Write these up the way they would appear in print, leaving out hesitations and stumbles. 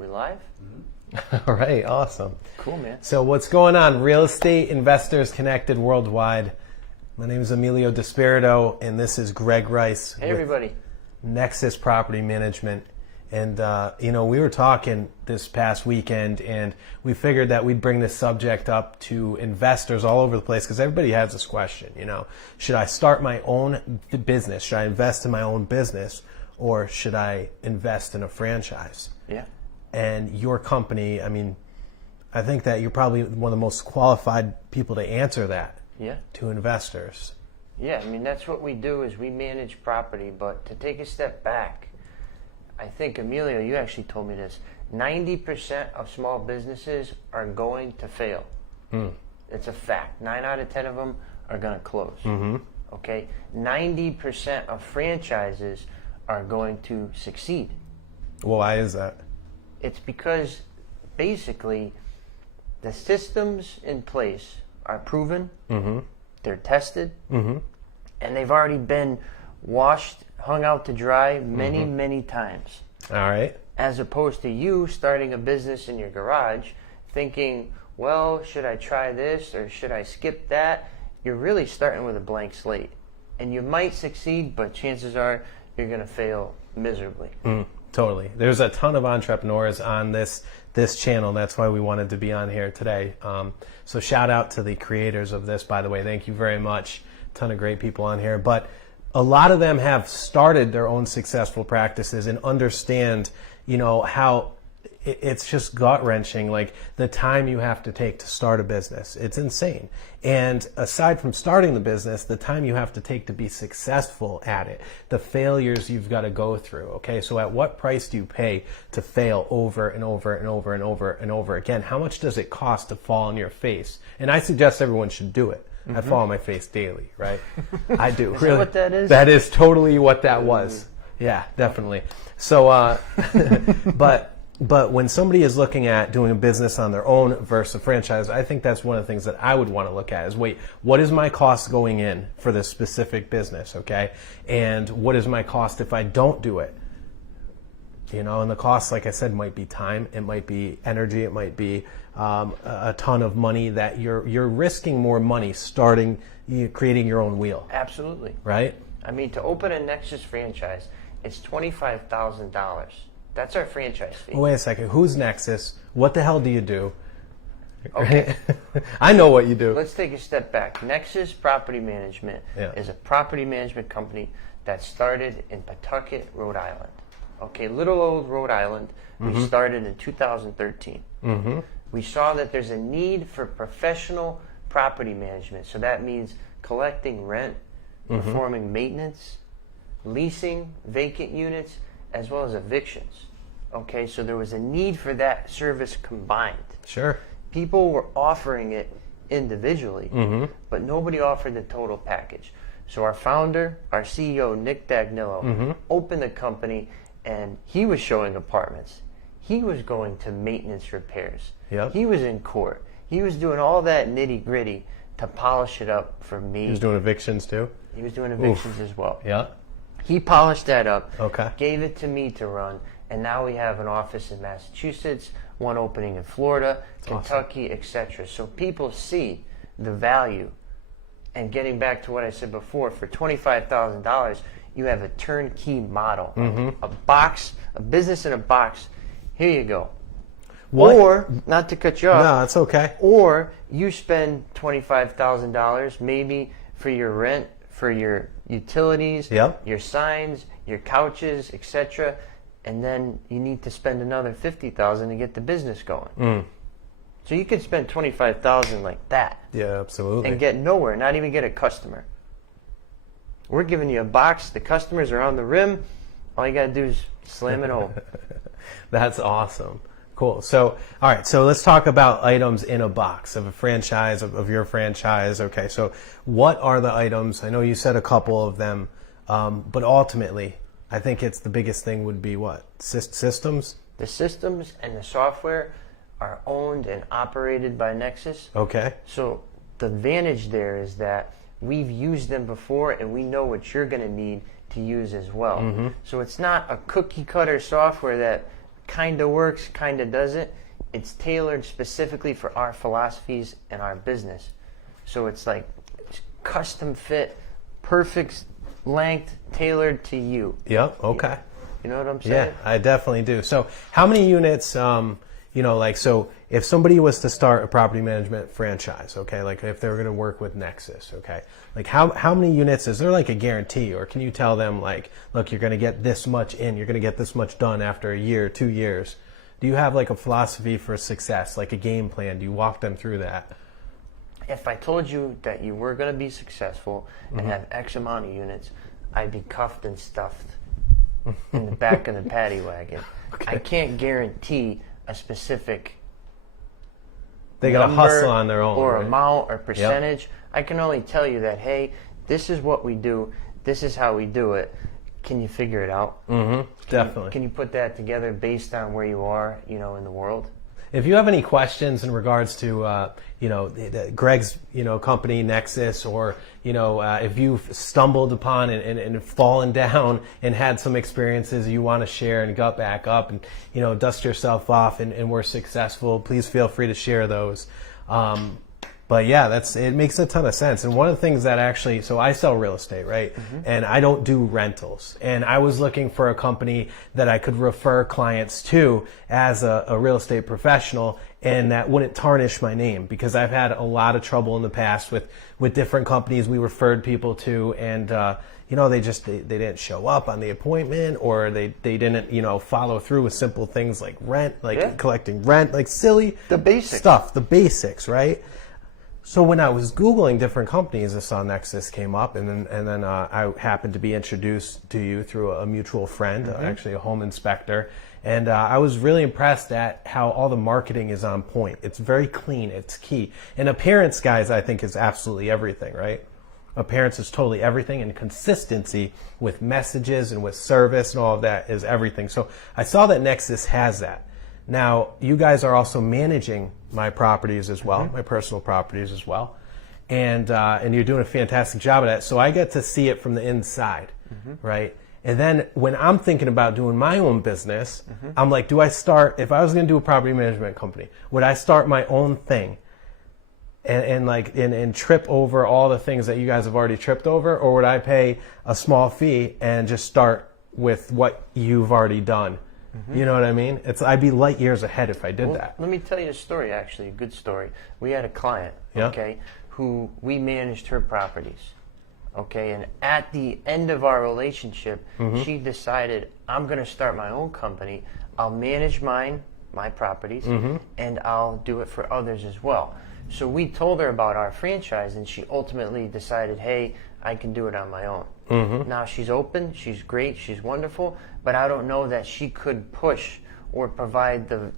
We live? All right, awesome. Cool, man. So what's going on? Real estate investors connected worldwide. My name is Emilio DiSpirito, and this is Greg Rice. Hey, everybody. Nexus Property Management. And, we were talking this past weekend, and we figured that we'd bring this subject up to investors all over the place because everybody has this question, should I start my own business? Should I invest in my own business, or should I invest in a franchise? Yeah. And your company, I think that you're probably one of the most qualified people to answer that to investors. Yeah, that's what we do is we manage property, but to take a step back, I think, Emilio, you actually told me this, 90% of small businesses are going to fail. It's a fact. 9 out of 10 of them are going to close. Okay? 90% of franchises are going to succeed. Well, why is that? It's because basically the systems in place are proven, they're tested, and they've already been washed, hung out to dry many, many times. All right. As opposed to you starting a business in your garage thinking, well, should I try this or should I skip that? You're really starting with a blank slate. And you might succeed, but chances are you're going to fail miserably. Totally. There's a ton of entrepreneurs on this channel. That's why we wanted to be on here today. So shout out to the creators of this, by the way. Thank you very much. A ton of great people on here. But a lot of them have started their own successful practices and understand, how it's just gut-wrenching, like the time you have to take to start a business. It's insane. And aside from starting the business, the time you have to take to be successful at it, the failures you've got to go through, okay? So at what price do you pay to fail over and over and over and over and over again? How much does it cost to fall on your face? And I suggest everyone should do it. I fall on my face daily, right? I do. Is really. that what that is? That is totally what that was. Yeah, definitely. So, But when somebody is looking at doing a business on their own versus a franchise, I think that's one of the things that I would want to look at is, wait, what is my cost going in for this specific business, okay? And what is my cost if I don't do it? And the cost, like I said, might be time, it might be energy, it might be a ton of money that you're risking more money creating your own wheel. Absolutely. Right? To open a Nexus franchise, it's $25,000. That's our franchise fee. Wait a second. Who's Nexus? What the hell do you do? Okay. I know what you do. Let's take a step back. Nexus Property Management is a property management company that started in Pawtucket, Rhode Island. Okay, little old Rhode Island. We started in 2013. We saw that there's a need for professional property management. So that means collecting rent, performing maintenance, leasing vacant units, as well as evictions. Okay, so there was a need for that service combined. Sure. People were offering it individually, but nobody offered the total package. So our founder, our CEO, Nick Dagnillo, opened the company, and he was showing apartments. He was going to maintenance repairs. Yep. He was in court. He was doing all that nitty-gritty to polish it up for me. He was doing evictions too? He was doing evictions as well. Yeah. He polished that up, okay, gave it to me to run, and now we have an office in Massachusetts, one opening in Florida, Kentucky, awesome, etc. So people see the value. And getting back to what I said before, for $25,000, you have a turnkey model, a box, a business in a box. Here you go. What? Or, not to cut you off. No, it's okay. Or you spend $25,000 maybe for your rent, for your utilities, your signs, your couches, etc., and then you need to spend another $50,000 to get the business going. So you could spend $25,000 like that. Yeah, absolutely. And get nowhere, not even get a customer. We're giving you a box. The customers are on the rim. All you got to do is slam it home. That's awesome. Cool. So, all right. So let's talk about items in a box of a franchise, of your franchise. Okay. So what are the items? I know you said a couple of them, but ultimately, I think it's the biggest thing would be what? Systems? The systems and the software are owned and operated by Nexus. Okay. So the advantage there is that we've used them before and we know what you're going to need to use as well. So it's not a cookie cutter software that kind of works, kind of doesn't. It's tailored specifically for our philosophies and our business. So it's like custom fit, perfect length, tailored to you. Yep. Okay. You know what I'm saying? Yeah, I definitely do. So how many units, so if somebody was to start a property management franchise, okay, like if they were going to work with Nexus, okay, like how many units, is there like a guarantee, or can you tell them like, look, you're going to get this much in, you're going to get this much done after a year, 2 years? Do you have like a philosophy for success, like a game plan? Do you walk them through that? If I told you that you were going to be successful and have X amount of units, I'd be cuffed and stuffed in the back of the paddy wagon. Okay. I can't guarantee a specific they got to hustle on their own, or right? amount or percentage. Yep. I can only tell you that, hey, this is what we do. This is how we do it. Can you figure it out? Definitely. Can you put that together based on where you are, in the world? If you have any questions in regards to, Greg's, company, Nexus, or, if you've stumbled upon and fallen down and had some experiences you want to share and got back up and, dust yourself off and were successful, please feel free to share those. But yeah, it makes a ton of sense. And one of the things that actually, so I sell real estate, right? And I don't do rentals. And I was looking for a company that I could refer clients to as a real estate professional, and that wouldn't tarnish my name, because I've had a lot of trouble in the past with different companies we referred people to, and they didn't show up on the appointment, or they didn't follow through with simple things like rent, collecting rent, like silly the basics stuff, the basics, right? So when I was Googling different companies, I saw Nexus came up, and then I happened to be introduced to you through a mutual friend, actually a home inspector, and I was really impressed at how all the marketing is on point. It's very clean. It's key. And appearance, guys, I think is absolutely everything, right? Appearance is totally everything, and consistency with messages and with service and all of that is everything. So I saw that Nexus has that. Now, you guys are also managing my properties as well, my personal properties as well, and you're doing a fantastic job of that. So I get to see it from the inside, right? And then when I'm thinking about doing my own business, I'm like, do I start, if I was going to do a property management company, would I start my own thing and trip over all the things that you guys have already tripped over, or would I pay a small fee and just start with what you've already done? You know what I mean? I'd be light years ahead if I did that. Let me tell you a story, actually, a good story. We had a client, who we managed her properties, and at the end of our relationship, she decided, I'm going to start my own company. I'll manage my properties, and I'll do it for others as well. So we told her about our franchise, and she ultimately decided, hey, I can do it on my own. Now she's open, she's great, she's wonderful, but I don't know that she could push or provide the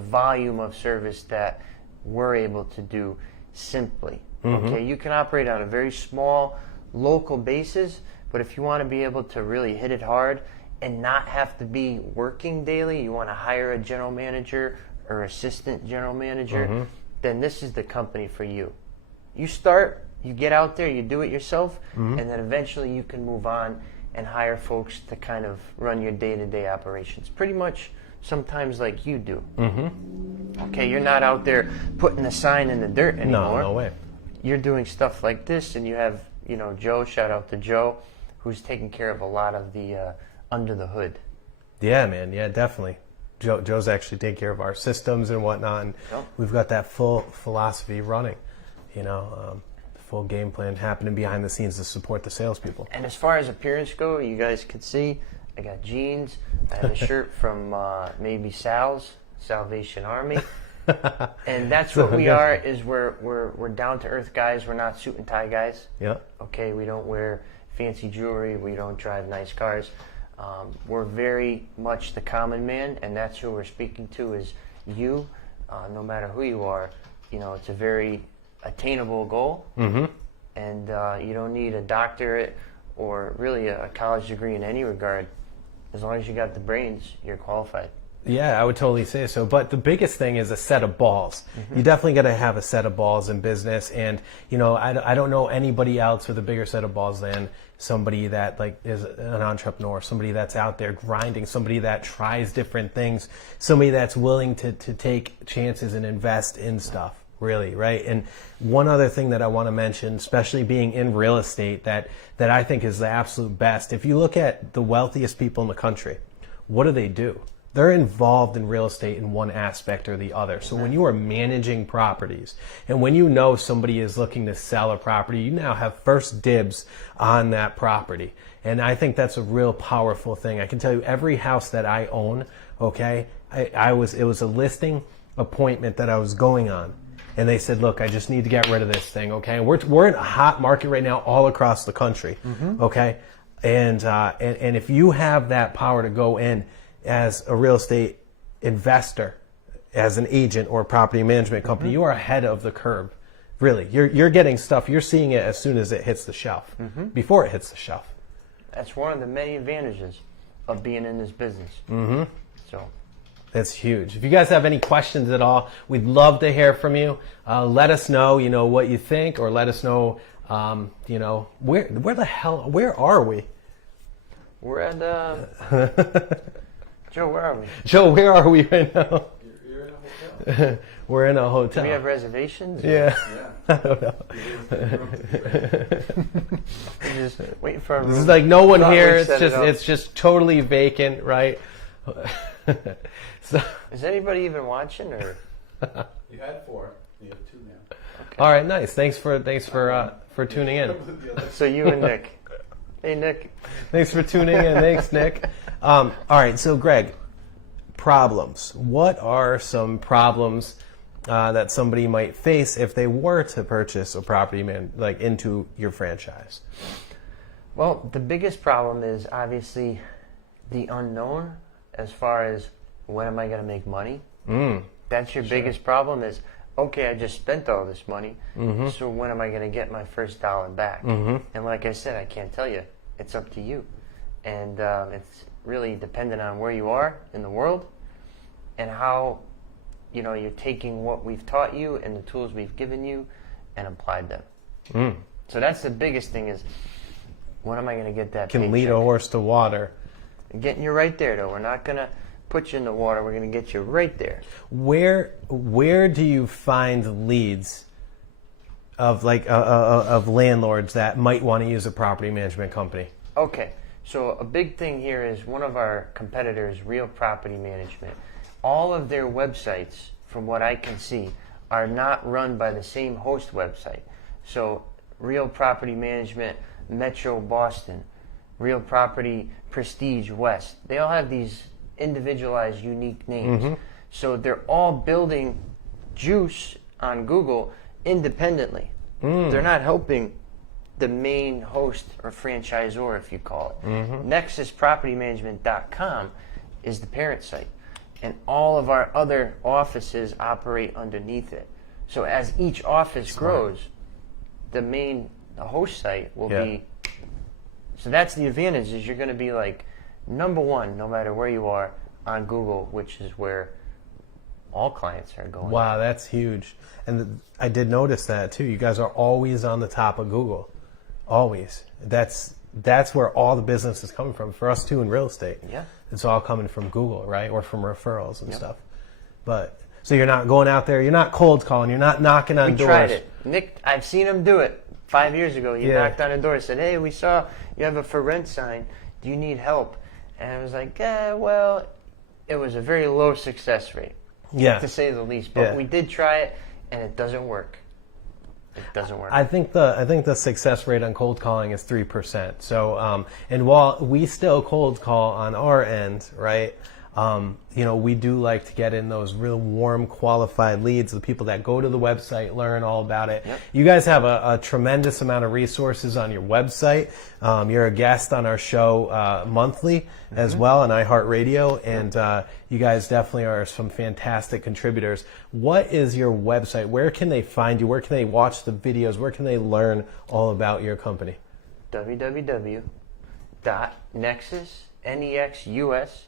volume of service that we're able to do simply. You can operate on a very small local basis, but if you want to be able to really hit it hard and not have to be working daily, you want to hire a general manager or assistant general manager, then this is the company for you. You start, you get out there, you do it yourself, and then eventually you can move on and hire folks to kind of run your day-to-day operations. Pretty much sometimes like you do. You're not out there putting a sign in the dirt anymore. No way. You're doing stuff like this, and you have, Joe, shout out to Joe, who's taking care of a lot of the under the hood. Yeah, man. Yeah, definitely. Joe's actually taking care of our systems and whatnot, and we've got that full philosophy running, full game plan happening behind the scenes to support the salespeople. And as far as appearance go, you guys can see I got jeans. I have a shirt from maybe Salvation Army, and that's what we are. Is we're down to earth guys. We're not suit and tie guys. Yeah. Okay. We don't wear fancy jewelry. We don't drive nice cars. We're very much the common man, and that's who we're speaking to. Is you, no matter who you are, it's a very attainable goal, and you don't need a doctorate or really a college degree in any regard. As long as you got the brains, you're qualified. Yeah, I would totally say so. But the biggest thing is a set of balls. You definitely got to have a set of balls in business. And, I don't know anybody else with a bigger set of balls than somebody that like is an entrepreneur, somebody that's out there grinding, somebody that tries different things, somebody that's willing to take chances and invest in stuff. Really, right? And one other thing that I want to mention, especially being in real estate, that I think is the absolute best. If you look at the wealthiest people in the country, what do? They're involved in real estate in one aspect or the other. So when you are managing properties and when you know somebody is looking to sell a property, you now have first dibs on that property. And I think that's a real powerful thing. I can tell you every house that I own, okay, it was a listing appointment that I was going on. And they said, look, I just need to get rid of this thing, okay? We're in a hot market right now all across the country, okay? And if you have that power to go in as a real estate investor, as an agent or a property management company, you are ahead of the curve. Really, you're getting stuff, you're seeing it as soon as it hits the shelf, before it hits the shelf. That's one of the many advantages of being in this business. So. That's huge. If you guys have any questions at all, we'd love to hear from you. Let us know, what you think, or let us know, where are we? We're at, Joe, where are we? Joe, where are we right now? You're in a hotel. We're in a hotel. Do we have reservations? Yeah. I don't know. We're just waiting for a room. This is like no one here. It's It's just totally vacant, right? So, is anybody even watching, or? You had 4. You have 2 now. Okay. All right, nice. Thanks for tuning in. So you and Nick. Hey, Nick. Thanks for tuning in. Thanks, Nick. All right, so Greg, problems. What are some problems that somebody might face if they were to purchase a property into your franchise? Well, the biggest problem is obviously the unknown as far as when am I going to make money? That's your biggest problem is, okay, I just spent all this money, so when am I going to get my first dollar back? And like I said, I can't tell you. It's up to you. And it's really dependent on where you are in the world and how you're taking what we've taught you and the tools we've given you and applied them. So that's the biggest thing is, when am I going to get that Can lead a horse to water. Getting you right there, though. We're not going to put you in the water. We're going to get you right there. Where do you find leads of landlords that might want to use a property management company? Okay, so a big thing here is one of our competitors, Real Property Management. All of their websites, from what I can see, are not run by the same host website. So Real Property Management, Metro Boston, Real Property Prestige West. They all have these individualized, unique names. So they're all building juice on Google independently. They're not helping the main host or franchisor, if you call it. NexusPropertyManagement.com is the parent site. And all of our other offices operate underneath it. So as each office grows, the host site will be. So that's the advantage, is you're going to be like number one, no matter where you are, on Google, which is where all clients are going. Wow, that's huge. And I did notice that too. You guys are always on the top of Google. Always. That's where all the business is coming from. For us too in real estate. Yeah. It's all coming from Google, right? Or from referrals and stuff. But so you're not going out there, you're not cold calling, you're not knocking on doors. We tried it. Nick, I've seen him do it. 5 years ago, he knocked on a door and said, hey, we saw you have a for rent sign. Do you need help? And I was like, well, it was a very low success rate, to say the least. But we did try it, and it doesn't work. It doesn't work. I think the success rate on cold calling is 3%. So, and while we still cold call on our end, right? We do like to get in those real warm, qualified leads, the people that go to the website, learn all about it. Yep. You guys have a tremendous amount of resources on your website. You're a guest on our show monthly as well on iHeartRadio, and you guys definitely are some fantastic contributors. What is your website? Where can they find you? Where can they watch the videos? Where can they learn all about your company? www.nexus, Nexus,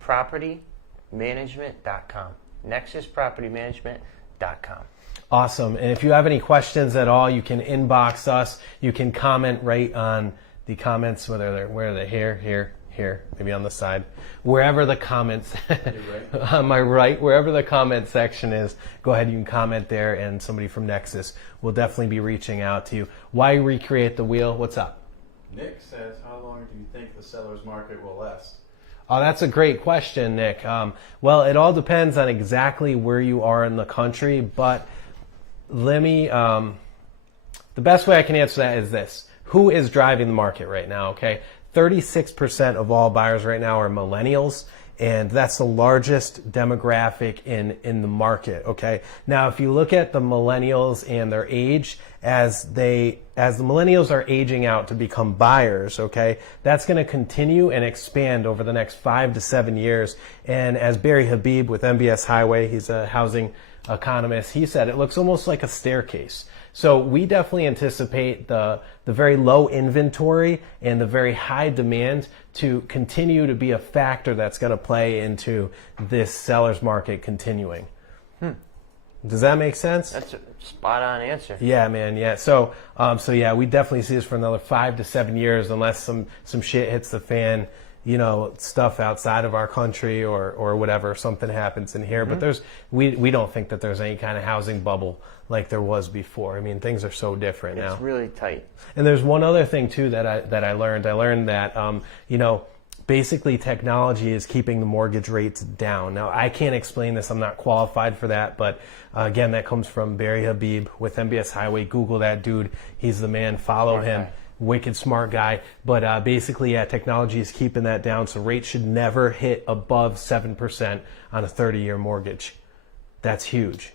property nexuspropertymanagement.com. nexuspropertymanagement.com. Awesome. And if you have any questions at all, you can inbox us. You can comment right on the comments, where are they? Here, maybe on the side. Wherever the comments, Right. on my right, wherever the comment section is, go ahead, you can comment there, and somebody from Nexus will definitely be reaching out to you. Why recreate the wheel? What's up? Nick says, how long do you think the seller's market will last? Oh, that's a great question, Nick. Well, it all depends on exactly where you are in the country, but let me, the best way I can answer that is this. Who is driving the market right now, okay? 36% of all buyers right now are millennials, and that's the largest demographic in the market, okay? Now, if you look at the millennials and their age, as the millennials are aging out to become buyers, okay, that's going to continue and expand over the next 5 to 7 years. And as Barry Habib with MBS Highway, he's a housing economist, he said it looks almost like a staircase. So we definitely anticipate the very low inventory and the very high demand to continue to be a factor that's going to play into this seller's market continuing. Does that make sense? That's a spot on answer. Yeah, man. Yeah. So yeah, we definitely see this for another 5 to 7 years, unless some shit hits the fan, you know, stuff outside of our country or whatever, something happens in here. Mm-hmm. But we don't think that there's any kind of housing bubble like there was before. I mean, things are so different now. It's really tight. And there's one other thing too that I learned. I learned that you know, basically technology is keeping the mortgage rates down. Now, I can't explain this. I'm not qualified for that. But again, that comes from Barry Habib with MBS Highway. Google that dude. He's the man. Follow Smart him. guy. Wicked smart guy. But basically, yeah, technology is keeping that down. So rates should never hit above 7% on a 30-year mortgage. That's huge.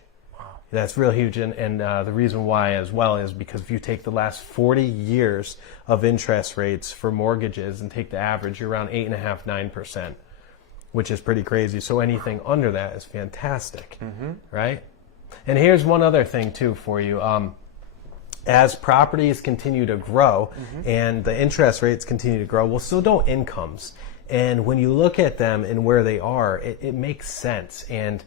That's real huge, and the reason why as well is because if you take the last 40 years of interest rates for mortgages and take the average, you're around 8.5%, 9%, which is pretty crazy. So anything under that is fantastic, right? And here's one other thing too for you. As properties continue to grow and the interest rates continue to grow, well, so don't incomes. And when you look at them and where they are, it makes sense. And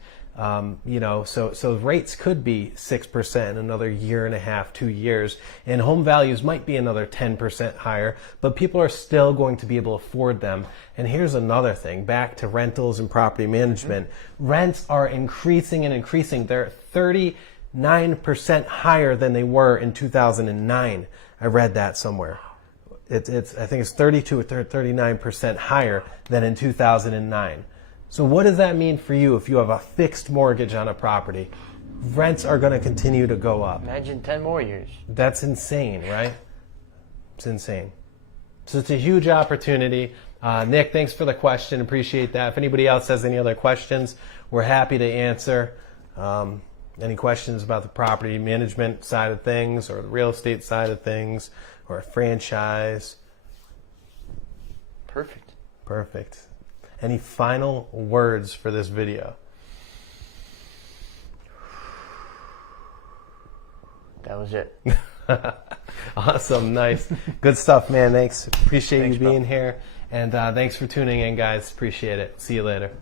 you know, so rates could be 6% in another year and a half, 2 years, and home values might be another 10% higher, but people are still going to be able to afford them. And here's another thing, back to rentals and property management. Rents are increasing and increasing. They're 39% higher than they were in 2009. I read that somewhere. I think it's 32 or 39% higher than in 2009. So what does that mean for you if you have a fixed mortgage on a property? Rents are going to continue to go up. Imagine 10 more years. That's insane, right? It's insane. So it's a huge opportunity. Nick, thanks for the question. Appreciate that. If anybody else has any other questions, we're happy to answer. Any questions about the property management side of things or the real estate side of things or a franchise? Perfect. Perfect. Any final words for this video? That was it. Awesome. Nice. Good stuff, man. Thanks. Appreciate Thanks, you being bro. here. And thanks for tuning in, guys. Appreciate it. See you later.